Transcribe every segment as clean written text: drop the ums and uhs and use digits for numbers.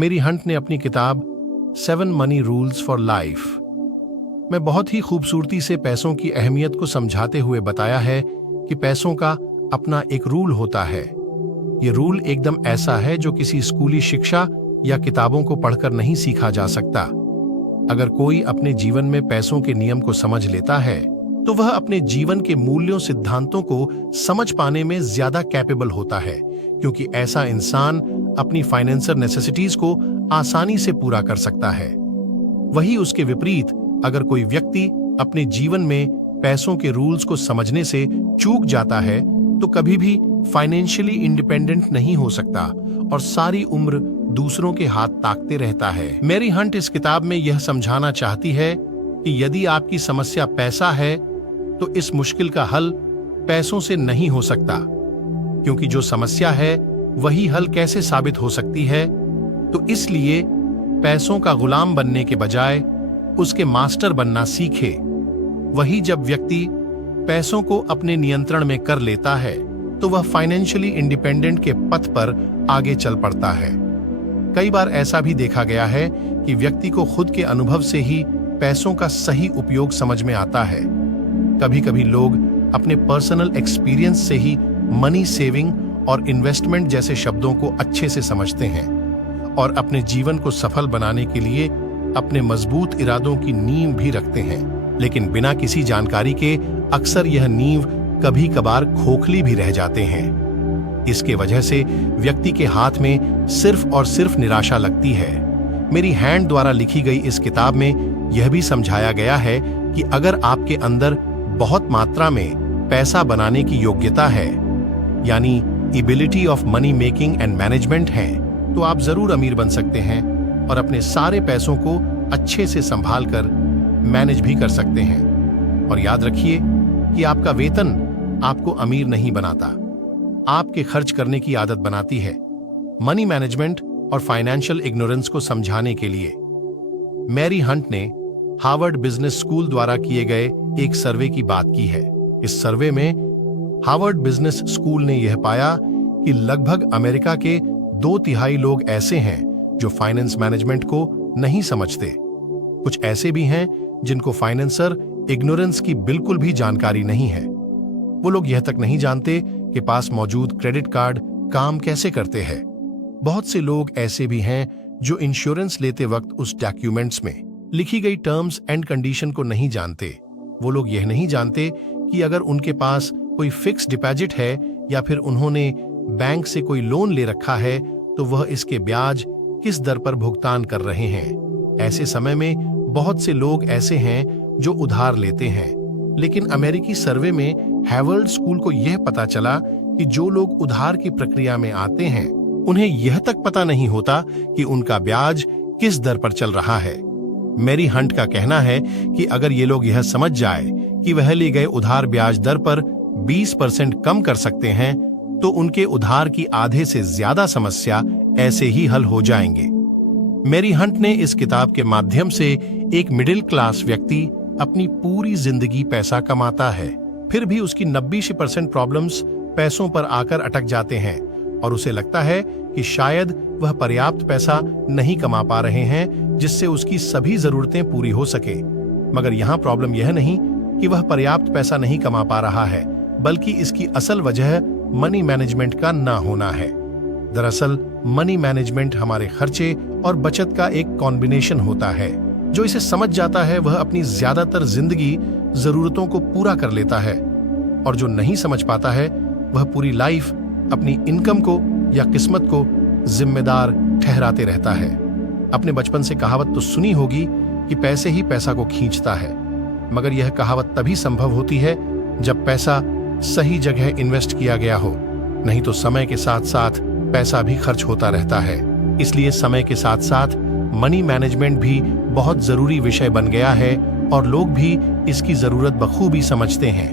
मेरी हंट ने अपनी किताब 7 मनी रूल्स फॉर लाइफ में बहुत ही खूबसूरती से पैसों की अहमियत को समझाते हुए बताया है कि पैसों का अपना एक रूल होता है। ये रूल एकदम ऐसा है जो किसी स्कूली शिक्षा या किताबों को पढ़कर नहीं सीखा जा सकता। अगर कोई अपने जीवन में पैसों के नियम को समझ लेता है तो वह अपने जीवन के मूल्यों सिद्धांतों को समझ पाने में ज्यादा कैपेबल होता है, क्योंकि ऐसा इंसान अपनी फाइनेंशियल नेसेसिटीज को आसानी से पूरा कर सकता है। वही उसके विपरीत अगर कोई व्यक्ति अपने जीवन में पैसों के रूल्स को समझने से चूक जाता है तो कभी भी फाइनेंशियली इंडिपेंडेंट नहीं हो सकता और सारी उम्र दूसरों के हाथ ताकते रहता है। मेरी हंट इस किताब में यह समझाना चाहती है कि यदि आपकी समस्या पैसा है तो इस मुश्किल का हल पैसों से नहीं हो सकता, क्योंकि जो समस्या है वही हल कैसे साबित हो सकती है। तो इसलिए पैसों का गुलाम बनने के बजाय उसके मास्टर बनना सीखे। वही जब व्यक्ति पैसों को अपने नियंत्रण में कर लेता है तो वह फाइनेंशियली इंडिपेंडेंट के पथ पर आगे चल पड़ता है। कई बार ऐसा भी देखा गया है कि व्यक्ति को खुद के अनुभव से ही पैसों का सही उपयोग समझ में आता है। कभी कभी लोग अपने पर्सनल एक्सपीरियंस से ही मनी सेविंग और इन्वेस्टमेंट जैसे शब्दों को अच्छे से समझते हैं और अपने जीवन को सफल बनाने के लिए अपने मजबूत इरादों की नींव भी रखते हैं। लेकिन बिना किसी जानकारी के अक्सर यह नींव कभी कभार खोखली भी रह जाते हैं। इसके वजह से व्यक्ति के हाथ में सिर्फ और सिर्फ निराशा लगती है। मेरी हैंड द्वारा लिखी गई इस किताब में यह भी समझाया गया है कि अगर आपके अंदर बहुत मात्रा में पैसा बनाने की योग्यता है, यानी ability of money making and management है, तो आप जरूर अमीर बन सकते हैं और अपने सारे पैसों को अच्छे से संभाल कर मैनेज भी कर सकते हैं। और याद रखिए कि आपका वेतन आपको अमीर नहीं बनाता, आपके खर्च करने की आदत बनाती है। मनी मैनेजमेंट और फाइनेंशियल इग्नोरेंस को समझाने के लिए मैरी हंट ने हार्वर्ड बिजनेस स्कूल द्वारा किए गए एक सर्वे की बात की है। इस सर्वे में हार्वर्ड बिजनेस स्कूल ने यह पाया कि लगभग अमेरिका के 2/3 लोग ऐसे हैं जो फाइनेंस मैनेजमेंट को नहीं समझते। कुछ ऐसे भी हैं जिनको फाइनेंसर इग्नोरेंस की बिल्कुल भी जानकारी नहीं है। वो लोग यह तक नहीं जानते कि पास मौजूद क्रेडिट कार्ड काम कैसे करते हैं। बहुत से लोग ऐसे भी हैं जो इंश्योरेंस लेते वक्त उस डॉक्यूमेंट्स में लिखी गई टर्म्स एंड कंडीशन को नहीं जानते। वो लोग यह नहीं जानते कि अगर उनके पास कोई फिक्स डिपॉजिट है या फिर उन्होंने बैंक से कोई लोन ले रखा है तो वह इसके ब्याज किस दर पर भुगतान कर रहे हैं। ऐसे समय में बहुत से लोग ऐसे हैं जो उधार लेते हैं। लेकिन अमेरिकी सर्वे में हार्वर्ड स्कूल को यह पता चला कि जो लोग उधार की प्रक्रिया में आते हैं उन्हें यह तक पता नहीं होता कि उनका ब्याज किस दर पर चल रहा है। मेरी हंट का कहना है कि अगर ये लोग यह समझ जाए कि वह ले गए उधार ब्याज दर पर 20% कम कर सकते हैं तो उनके उधार की आधे से ज्यादा समस्या ऐसे ही हल हो जाएंगे। मेरी हंट ने इस किताब के माध्यम से एक मिडिल क्लास व्यक्ति अपनी पूरी जिंदगी पैसा कमाता है, फिर भी उसकी 90% प्रॉब्लम्स पैसों पर आकर अटक जाते हैं और उसे लगता है कि शायद वह पर्याप्त पैसा नहीं कमा पा रहे हैं जिससे उसकी सभी जरूरतें पूरी हो सके। मगर यहाँ प्रॉब्लम यह नहीं कि वह पर्याप्त पैसा नहीं कमा पा रहा है, बल्कि इसकी असल वजह मनी मैनेजमेंट का ना होना है। दरअसल मनी मैनेजमेंट हमारे खर्चे और बचत का एक कॉम्बिनेशन होता है। जो इसे समझ जाता है वह अपनी ज्यादातर जिंदगी जरूरतों को पूरा कर लेता है, और जो नहीं समझ पाता है वह पूरी लाइफ अपनी इनकम को या किस्मत को जिम्मेदार ठहराते रहता है। अपने बचपन से कहावत तो सुनी होगी कि पैसे ही पैसा को खींचता है, मगर यह कहावत तभी संभव होती है जब पैसा सही जगह इन्वेस्ट किया गया हो, नहीं तो समय के साथ साथ पैसा भी खर्च होता रहता है। इसलिए समय के साथ साथ मनी मैनेजमेंट भी बहुत जरूरी विषय बन गया है और लोग भी इसकी जरूरत बखूबी समझते हैं।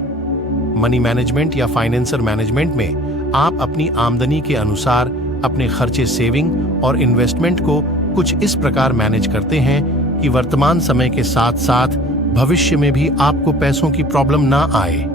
मनी मैनेजमेंट या फाइनेंशियल मैनेजमेंट में आप अपनी आमदनी के अनुसार अपने खर्चे, सेविंग और इन्वेस्टमेंट को कुछ इस प्रकार मैनेज करते हैं कि वर्तमान समय के साथ साथ भविष्य में भी आपको पैसों की प्रॉब्लम ना आए।